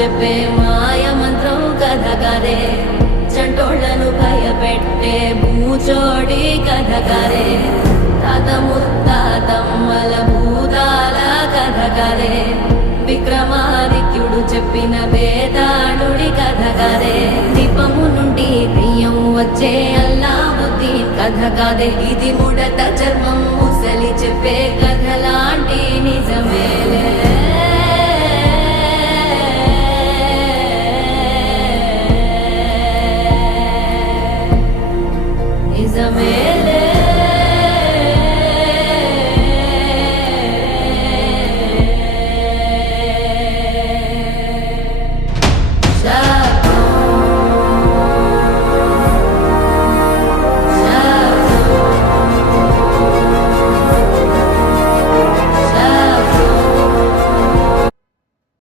చెప్పే మాయ మంత్రం కథ కదే, చంటోళ్లను భయపెట్టే భూచోడి కథ కదే, తాత ముత్తాతమ్మల భూతాల కథ కదే, విక్రమాదిత్యుడు చెప్పిన వేదాళుడి కథ కదే, దీపము నుండి దెయ్యం వచ్చే అల్లావుద్దీన్ కథ కాదే, ఇది ముడత చర్మం ముసలి చెప్పే కథ లాంటి నిజమేలే.